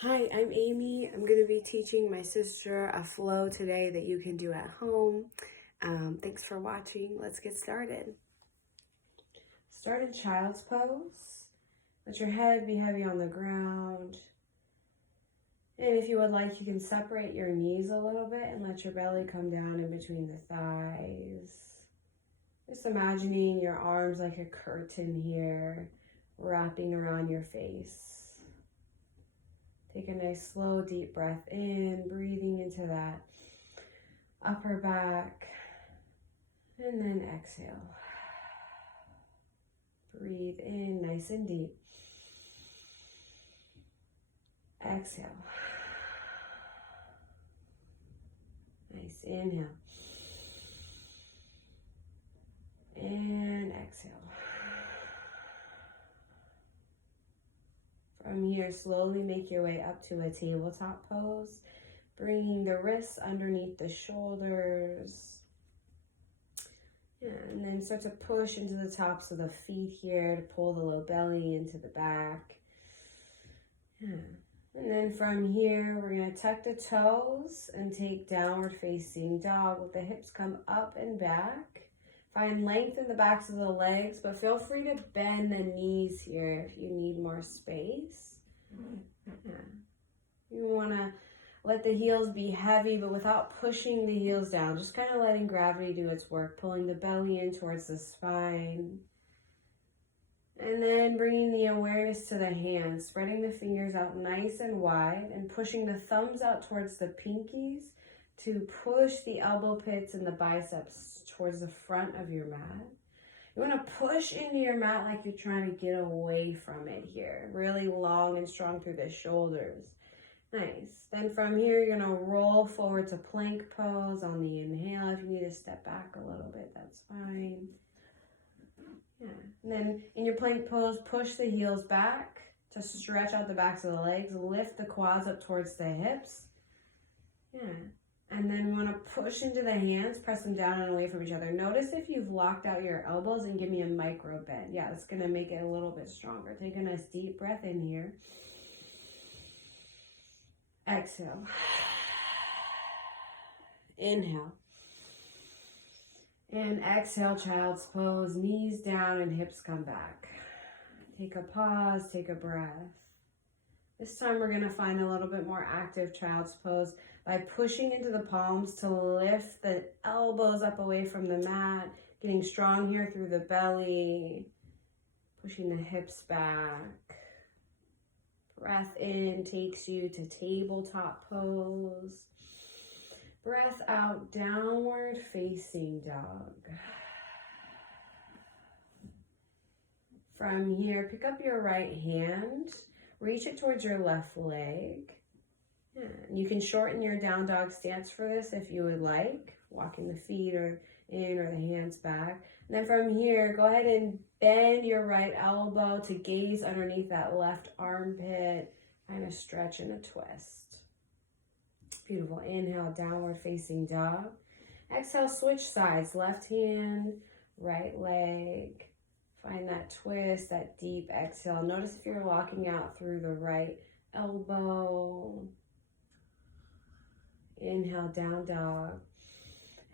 Hi, I'm Amy. I'm going to be teaching my sister a flow today that you can do at home. Thanks for watching. Let's get started. Start in child's pose. Let your head be heavy on the ground. And if you would like, you can separate your knees a little bit and let your belly come down in between the thighs. Just imagining your arms like a curtain here, wrapping around your face. Take a nice slow deep breath in, breathing into that upper back, and then exhale. Breathe in nice and deep. Exhale. Nice inhale. And exhale. From here, slowly make your way up to a tabletop pose, bringing the wrists underneath the shoulders. Yeah, and then start to push into the tops of the feet here to pull the low belly into the back. Yeah. And then from here, we're going to tuck the toes and take downward facing dog. Let the hips come up and back. Find length in the backs of the legs, but feel free to bend the knees here if you need more space. Yeah. You want to let the heels be heavy, but without pushing the heels down. Just kind of letting gravity do its work, pulling the belly in towards the spine. And then bringing the awareness to the hands, spreading the fingers out nice and wide and pushing the thumbs out towards the pinkies to push the elbow pits and the biceps towards the front of your mat. You want to push into your mat like you're trying to get away from it here. Really long and strong through the shoulders. Nice. Then from here, you're going to roll forward to plank pose on the inhale. If you need to step back a little bit, that's fine. Yeah. And then in your plank pose, push the heels back to stretch out the backs of the legs. Lift the quads up towards the hips. Yeah. And then we want to push into the hands, press them down and away from each other. Notice if you've locked out your elbows and give me a micro bend. Yeah, that's going to make it a little bit stronger. Take a nice deep breath in here. Exhale. Inhale. And exhale, child's pose. Knees down and hips come back. Take a pause, take a breath. This time we're going to find a little bit more active child's pose by pushing into the palms to lift the elbows up away from the mat, getting strong here through the belly, pushing the hips back. Breath in takes you to tabletop pose. Breath out, downward facing dog. From here, pick up your right hand. Reach it towards your left leg. Yeah. You can shorten your down dog stance for this if you would like, walking the feet or in or the hands back. And then from here, go ahead and bend your right elbow to gaze underneath that left armpit. Kind of stretch and a twist. Beautiful. Inhale, downward facing dog. Exhale, switch sides. Left hand, right leg. Find that twist, that deep exhale. Notice if you're locking out through the right elbow. Inhale, down dog.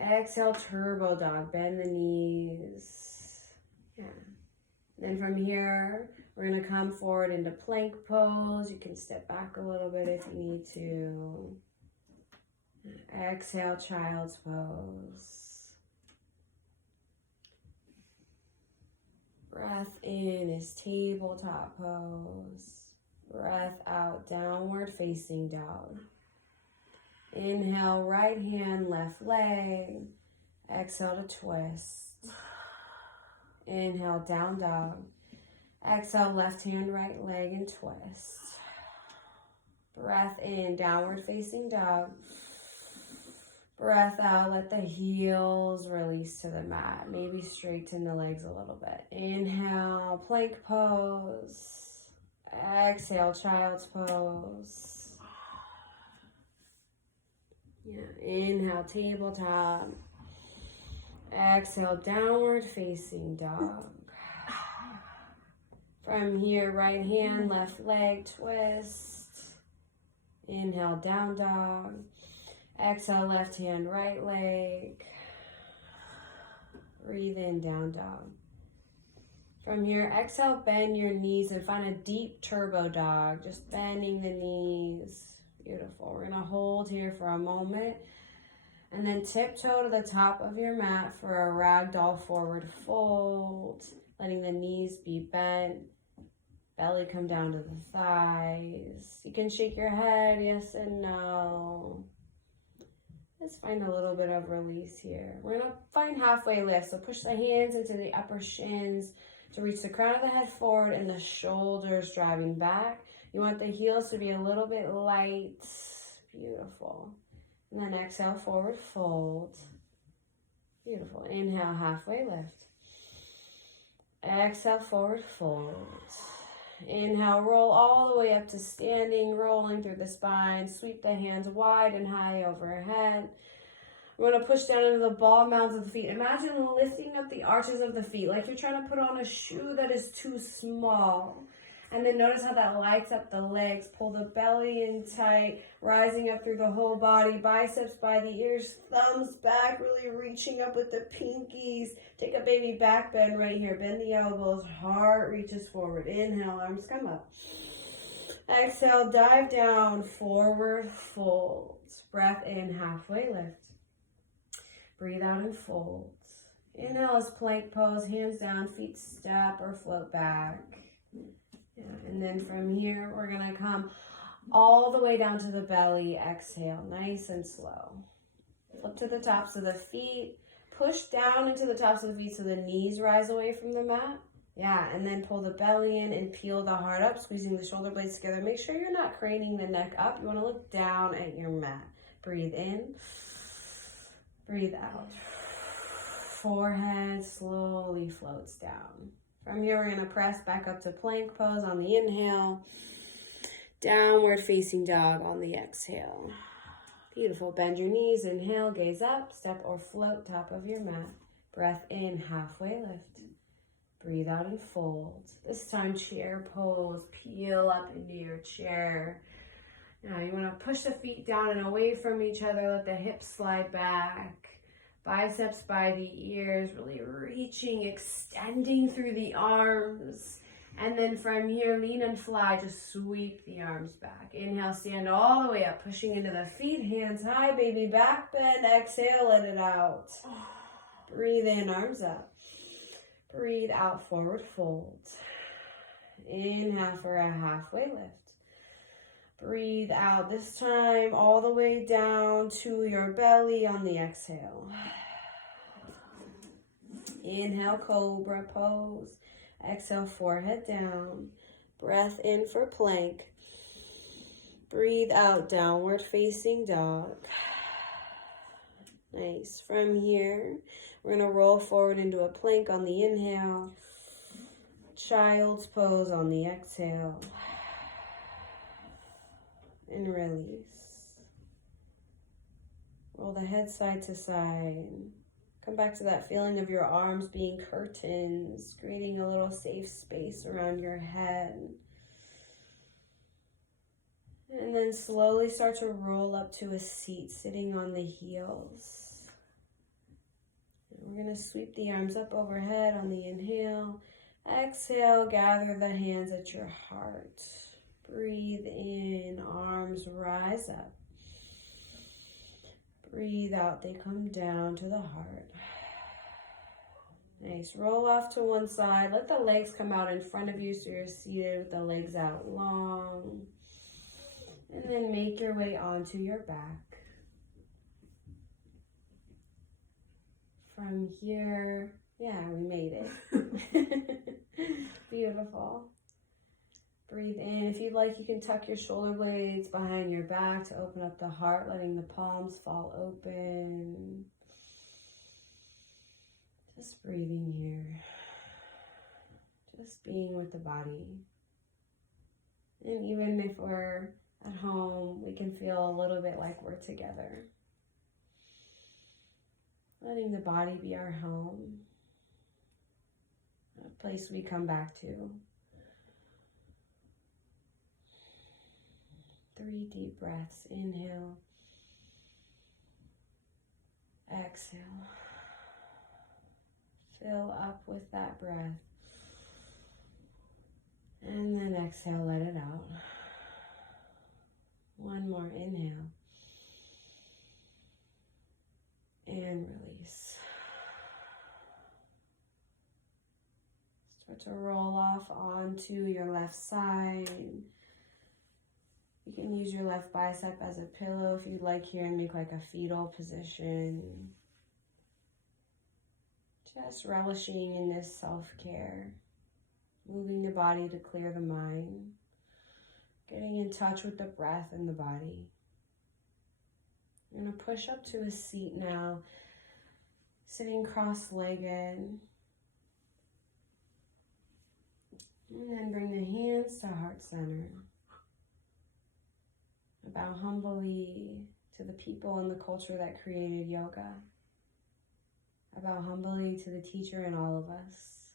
Exhale, turbo dog. Bend the knees. Yeah. Then from here, we're going to come forward into plank pose. You can step back a little bit if you need to. Exhale, child's pose. Breath in is tabletop pose. Breath out, downward facing dog. Inhale, right hand, left leg. Exhale to twist. Inhale, down dog. Exhale, left hand, right leg, and twist. Breath in, downward facing dog. Breath out, let the heels release to the mat. Maybe straighten the legs a little bit. Inhale, plank pose. Exhale, child's pose. Yeah, inhale, tabletop. Exhale, downward facing dog. From here, right hand, left leg, twist. Inhale, down dog. Exhale, left hand, right leg. Breathe in, down dog. From here, exhale, bend your knees and find a deep turbo dog. Just bending the knees. Beautiful. We're going to hold here for a moment. And then tiptoe to the top of your mat for a ragdoll forward fold. Letting the knees be bent. Belly come down to the thighs. You can shake your head, yes and no. Let's find a little bit of release here. We're going to find halfway lift. So push the hands into the upper shins to reach the crown of the head forward and the shoulders driving back. You want the heels to be a little bit light. Beautiful. And then exhale, forward fold. Beautiful. Inhale, halfway lift. Exhale, forward fold. Inhale, roll all the way up to standing, rolling through the spine. Sweep the hands wide and high overhead. We're going to push down into the ball mounds of the feet. Imagine lifting up the arches of the feet like you're trying to put on a shoe that is too small. And then notice how that lights up the legs. Pull the belly in tight, rising up through the whole body. Biceps by the ears, thumbs back, really reaching up with the pinkies. Take a baby back bend right here. Bend the elbows, heart reaches forward. Inhale, arms come up. Exhale, dive down, forward fold. Breath in, halfway lift. Breathe out and fold. Inhale is plank pose, hands down, feet step or float back. Yeah, and then from here, we're going to come all the way down to the belly. Exhale, nice and slow. Flip to the tops of the feet. Push down into the tops of the feet so the knees rise away from the mat. Yeah, and then pull the belly in and peel the heart up, squeezing the shoulder blades together. Make sure you're not craning the neck up. You want to look down at your mat. Breathe in. Breathe out. Forehead slowly floats down. From here, we're going to press back up to plank pose on the inhale. Downward facing dog on the exhale. Beautiful. Bend your knees. Inhale, gaze up, step or float top of your mat. Breath in, halfway lift. Breathe out and fold. This time, chair pose. Peel up into your chair. Now you want to push the feet down and away from each other. Let the hips slide back. Biceps by the ears, really reaching, extending through the arms. And then from here, lean and fly, just sweep the arms back. Inhale, stand all the way up, pushing into the feet, hands high, baby back bend. Exhale, let it out. Breathe in, arms up. Breathe out, forward fold. Inhale for a halfway lift. Breathe out, this time all the way down to your belly on the exhale. Inhale, cobra pose. Exhale, forehead down. Breath in for plank. Breathe out, downward facing dog. Nice. From here, we're going to roll forward into a plank on the inhale. Child's pose on the exhale. And release. Roll the head side to side. Come back to that feeling of your arms being curtains, creating a little safe space around your head. And then slowly start to roll up to a seat, sitting on the heels. And we're going to sweep the arms up overhead on the inhale. Exhale, gather the hands at your heart. Breathe in, arms rise up. Breathe out, they come down to the heart. Nice, roll off to one side. Let the legs come out in front of you so you're seated with the legs out long. And then make your way onto your back. From here, yeah, we made it. Beautiful. Breathe in. If you'd like, you can tuck your shoulder blades behind your back to open up the heart, letting the palms fall open. Just breathing here. Just being with the body. And even if we're at home, we can feel a little bit like we're together. Letting the body be our home. A place we come back to. 3, 3 deep breaths. Inhale. Exhale. Fill up with that breath. And then exhale, let it out. One more, inhale. And release. Start to roll off onto your left side. You can use your left bicep as a pillow if you'd like here and make like a fetal position. Just relishing in this self-care. Moving the body to clear the mind. Getting in touch with the breath and the body. You're going to push up to a seat now. Sitting cross-legged. And then bring the hands to heart center. Bow humbly to the people and the culture that created yoga. I bow humbly to the teacher and all of us.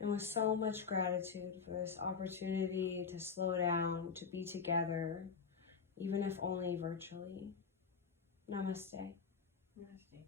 And with so much gratitude for this opportunity to slow down, to be together, even if only virtually. Namaste. Namaste.